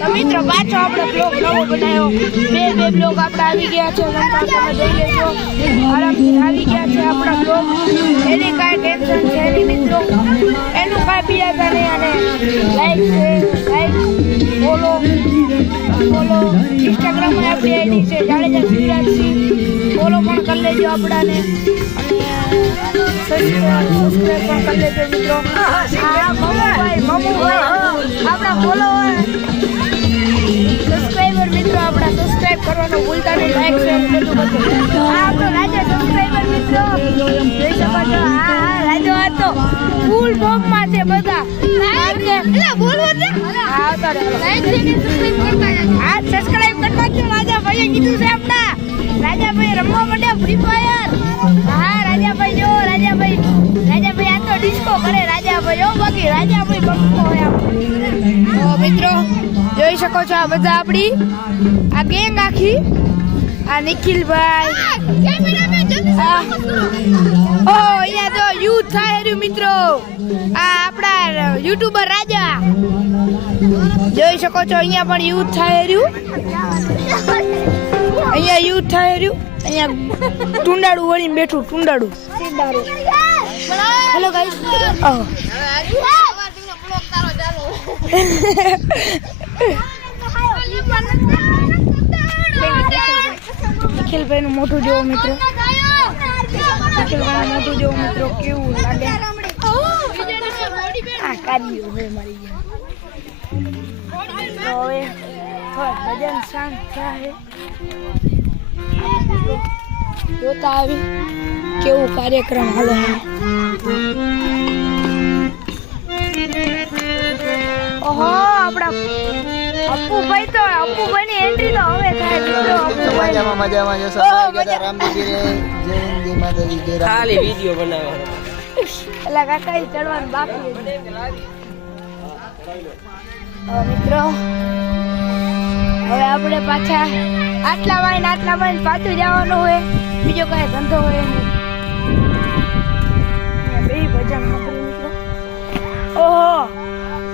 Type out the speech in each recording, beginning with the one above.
તો મિત્રો પાછો આપણે બ્લોગ નવો બનાવ્યો બે બ્લોગ આપણે આવી ગયા છે તમે જોઈ લેજો આરામથી આવી ગયા છે આપણા બ્લોગ એની કાંઈ ટેન્શન છે નહીં મિત્રો એનું કાંઈ પીયા નહીં અને લાઈક ફોલો ઇન્સ્ટાગ્રામમાં આપણી આઈડી છે જાડેજા શિવરાજસિંહ ફોલો પણ કરી લેજો આપણાને અને સબસ્ક્રાઈબ પણ કરી લેજો મિત્રો મમુભાઈ આપણા ફોલોવર સબસ્ક્રાઈબર મિત્રો આપણા સબસ્ક્રાઈબ કરવાનું ભૂલતા નહીં લાઈક શેર બધું આપણો રાજા સબસ્ક્રાઈબર મિત્રો જોઈ શકો છો રાજો આ તો ફૂલ બોમ્બમાં છે બધા બોલવો છે સબસ્ક્રાઈબ કરતા જ રાજાભાઈએ કીધું છે આપણા રાજાભાઈ રમવા માંડ્યા ફ્રી ફાયર હા રાજાભાઈ આ તો ડિસ્કો કરે રાજાભાઈ બાકી રાજાભાઈ બમકો હોય તો મિત્રો જોઈ શકો છો આ બધા આપણી આ ગેંગ આખી આ નિખિલભાઈ અહીંયા તો યુથ થાય રહ્યું મિત્રો આ આપણા યુટ્યુબર રાજા જોઈ શકો છો અહીંયા પણ યુથ થાય રહ્યું અહીંયા યુથ થાય રહ્યું અહીંયા ટુંડાડું વળીને બેઠું ટુંડાડું હેલો ગાઈસ નિખિલભાઈ નું મોટું જોવો મિત્રો નિખિલભાઈ મોટું જોવો મિત્રો કેવું લાગે આ કાઢ્યો હોય મારી તો હવે ભજન શાંત થાય જોતા આવી કેવું કાર્યક્રમ હાલે ઓહો આપણા અપ્પુભાઈ ની એન્ટ્રી તો હવે થાય મિત્રો મજામાં જો સવારે રામજી રે જય હિન્દ માતાજી જય રામ ખાલી વિડિયો બનાવ્યો એલા કાકા ચડવાનું બાકી મિત્રો હવે આપણે પાછા આટલા વાઈને પાછું જવાનું હોય બીજો કઈ ધંધો હોય નહીં બે ભજન સાંભળી મિત્રો ઓહો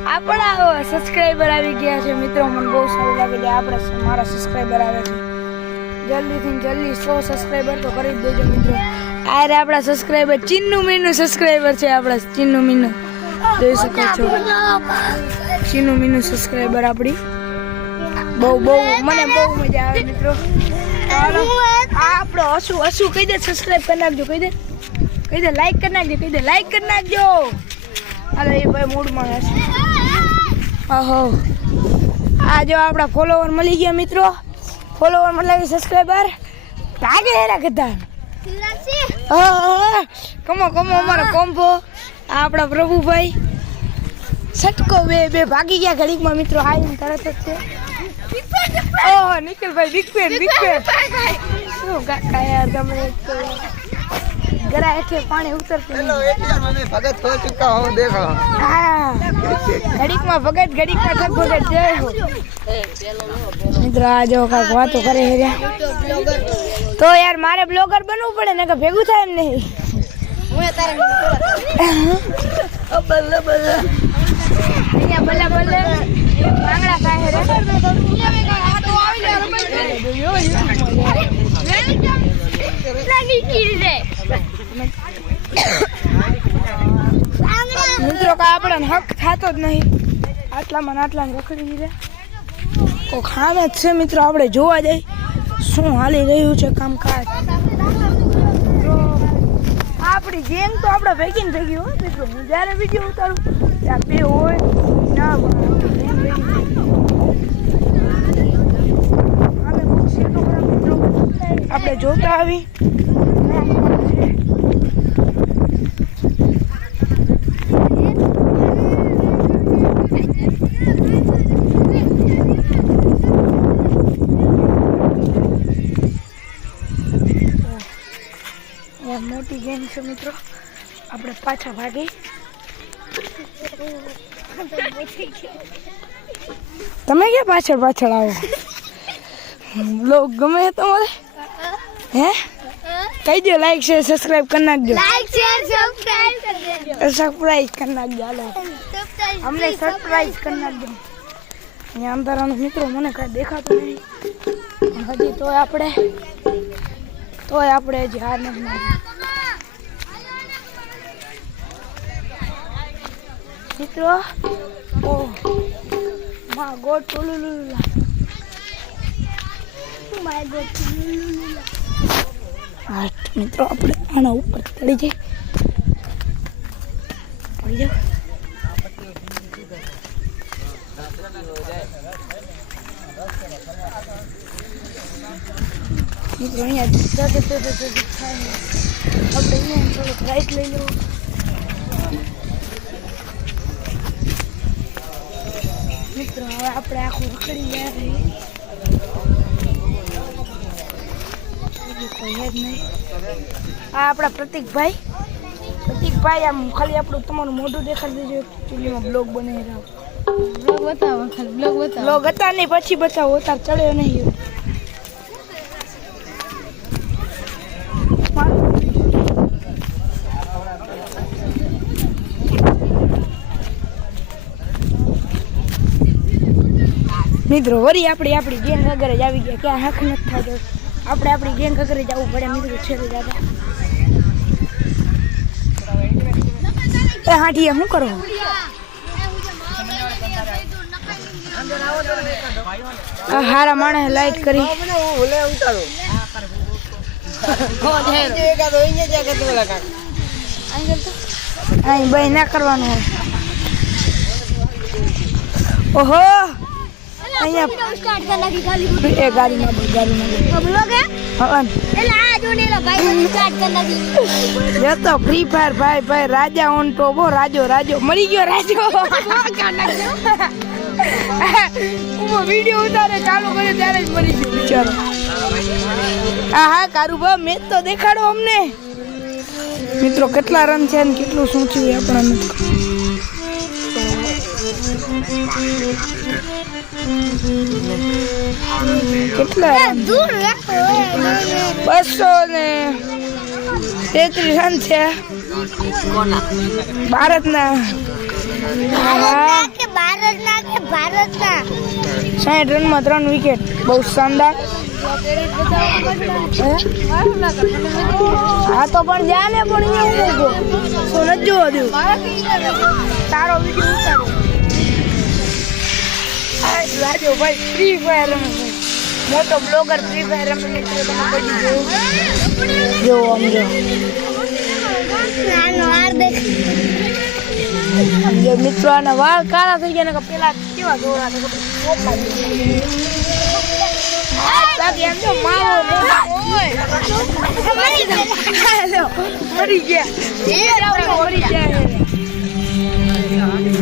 આપણા સબસ્ક્રાઈબર આવી ગયા છે મિત્રો મને બહુ સારું લાગે છે આપણે મારા સબસ્ક્રાઈબર આવે છે જલ્દી 100 સબસ્ક્રાઈબર તો કરી જ દેજો મિત્રો આ રે આપણા સબસ્ક્રાઈબર ચિન્નુ મીનુ સબસ્ક્રાઈબર છે આપણા ચિન્નુ મીનુ જોઈ શકો છો ચિન્નુ મીનુ સબસ્ક્રાઈબર આપણી બહુ મને બહુ મજા આવે મિત્રો આપણો અસુ કહી દે સબસ્ક્રાઇબ કરી નાખજો કહી દે લાઈક કરી નાખજો હાલો એ ભાઈ મૂડમાં હશે ઓહો આ જો આપણા ફોલોવર મળી ગયા મિત્રો ફોલોવર મળી ગયા સબસ્ક્રાઇબર ભાગે હેરા કદા કમો અમારો કોમ્બો આપણા પ્રભુભાઈ સટકો બે ભાગી ગયા ઘડીકમાં મિત્રો આવીને તરત જ છે ઓહ નિખિલભાઈ બિગ ફેન શું કાકા યાર તમે જરા એઠે પાણી ઉતરતું હેલો એકવાર મને ભગત હો ચુકા હું દેખો હા ઘડીકમાં ભગત ઘડીકમાં થક ભગત જય હો મિત્રો આ જો કાક વાતો કરે હે તો યાર મારે બ્લોગર બનવું પડે ને કે ભેગું થાય એમ નહીં હું તારે બલ્લે અહીંયા બલ્લે આંગળા ખાય રે મિત્રો કા આપણને હક થતો જ નહીં આટલામાં રખડી રે કો ખાને જ છે મિત્રો આપણે જોવા જઈ શું હાલી રહ્યું છે કામકાજ આપણી ગેંગ તો આપણે ભેગી થઈ ગઈ હોય મિત્રો હું જ્યારે વિડીયો ઉતારું ત્યાં બે હોય ના આપણે જોતા આવી મોટી ગેમ છે મિત્રો આપણે પાછા ભાગી તમે ક્યાં પાછળ આવો લોક ગમે તમારે હે કહી દો લાઈક શેર સબસ્ક્રાઇબ કરી નાખજો સરપ્રાઈઝ કરી નાખજો હાલો અમને સરપ્રાઈઝ કરી નાખજો અહીંયા અંધારાનું મિત્રો મને કાંઈ દેખાતું નહીં હજી તોય આપણે હજી હાર નથી મારી મિત્રો ઓહ મા ગોડ ટુલુલુલા માય ગોડ ટુલુલુલા હા મિત્રો આપણે આના ઉપર ચડી જઈએ પડી જાઓ મિત્રો અહીંયા આપણે અહીંયા થોડુંક રાઈટ લઈ લો મિત્રો હવે આપણે આખું રખડી ગયા રહીએ કોઈ હેડ નહીં આ આપણા પ્રતિકભાઈ આમ ખાલી આપણું તમારું મોઢું દેખાડી દેજો એકચ્યુઅલીમાં બ્લોગ બનાવી રહ્યો બ્લોગ બતાવો ખાલી બ્લોગ હતા નહીં પછી બતાવો તાર ચડ્યો નહીં મિત્રો વરી આપણી ગેંગ આગળ જ આવી ગયા ક્યાં હાથ નથી થતો આપણે આપણી ગેંગ આગળ જવું પડે મિત્રો છેલ્લે દાદા એ હાંઠિયા શું કરો હારા માણસ લાઈટ કરી અહીં ભાઈ ના કરવાનું હોય ઓહો ફ્રી ફાયર ભાઈ રાજા ઓન તો બો રાજો મરી ગયો રાજો વિડીયો ઉતારે ચાલુ કર્યો ત્યારે જ મરી ગયો બિચારો હા કારુભા મેચ તો દેખાડો અમને મિત્રો કેટલા રન છે ને કેટલું શું થયું આપણા કેટલા 233 રન છે ભારતના 60 રનમાં 3 વિકેટ બહુ શાનદાર હા તો પણ જા ને પણ અહીંયા શું નથી જોવા દઉં તારો વિડીયો ઉતારો રાજો ભાઈ ફ્રી ફાયર રમે મોટો બ્લોગર ફ્રી ફાયર રમે મિત્રો તમે કોઈ જો આમ જો મિત્રો આના વાળ કાળા થઈ ગયા ને પેલા કેવા દોરા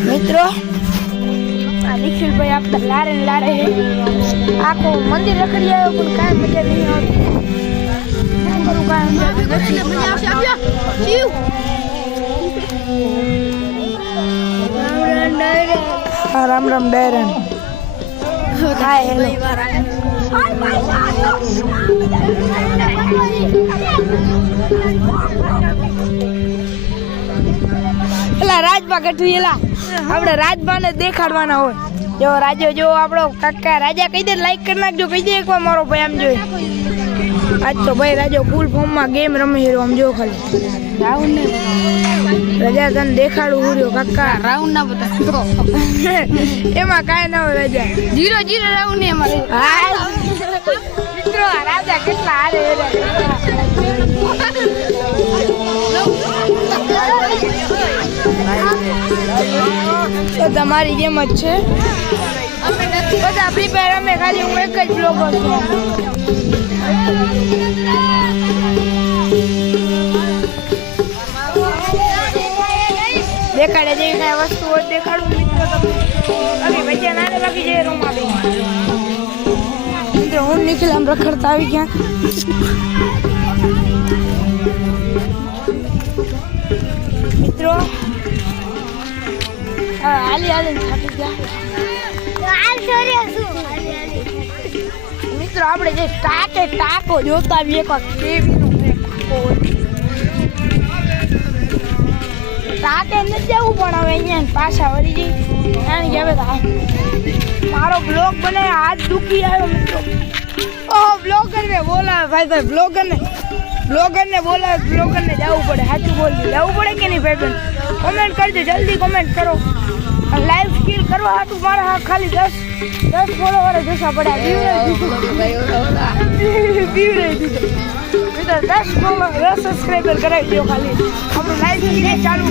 મિત્રો નિખિલભાઈ આપતા લારે આખો મંદિર રખડી આવ્યો પણ કાંઈ મજા નહીં આવતી રામ રામ ડાયરન હાય હેલો એલા રાજબા ગઠું એલા આપણે રાજબાને દેખાડવાના હોય જો રાજો જો આપણો કાકા રાજા કહી દે લાઈક કરી નાખજો કહી દે એકવાર મારો ભાઈ આમ જોઈ આજ તો ભાઈ રાજો ફૂલ ફોર્મમાં ગેમ રમે હીરો આમ જો ખાલી રાઉન્ડ ને રાજા તને દેખાડું હુર્યો કાકા રાઉન્ડ ના બતા એમાં કાંઈ ના હોય રાજા 0-0 રાઉન્ડ ને અમારે મિત્રો રાજા કેટલા હારે તો તમારી જેમ જ છે બધા ફ્રી ફાયર અમે ખાલી હું એક જ બ્લોગર છું દેખાડે જેવી કાંઈ વસ્તુ હોય દેખાડું મિત્રો તમને ભજીયા નાને બાકી જઈએ રૂમમાં મિત્રો હું નિખિલ આમ રખડતા આવી ક્યાંક મિત્રો હાલી થાકી ગયા મિત્રો આપણે જે ટાકો જોતા આવીએ ટાકે નથી જવું પણ હવે અહીંયા પાછા વળી જઈ કારણ કે હવે મારો બ્લોગ બને હાથ દુખી આવ્યો મિત્રો. ઓહો બ્લોગર ને બોલાવે ભાઈ બ્લોગર ને બોલાવે બ્લોગર ને જવું પડે. સાચું બોલી જવું પડે કે નહીં ભાઈ? કોમેન્ટ કરજો, જલ્દી કોમેન્ટ કરો. લાઈવ સ્કીલ કરવા હાટું મારા હા ખાલી 10 ફોલોવર જશા પડ્યા. બીવરે દીધો મિત્રો 10 સબસ્ક્રાઈબર કરાવી દો ખાલી. આપણું લાઈવ સ્કીલ ચાલુ.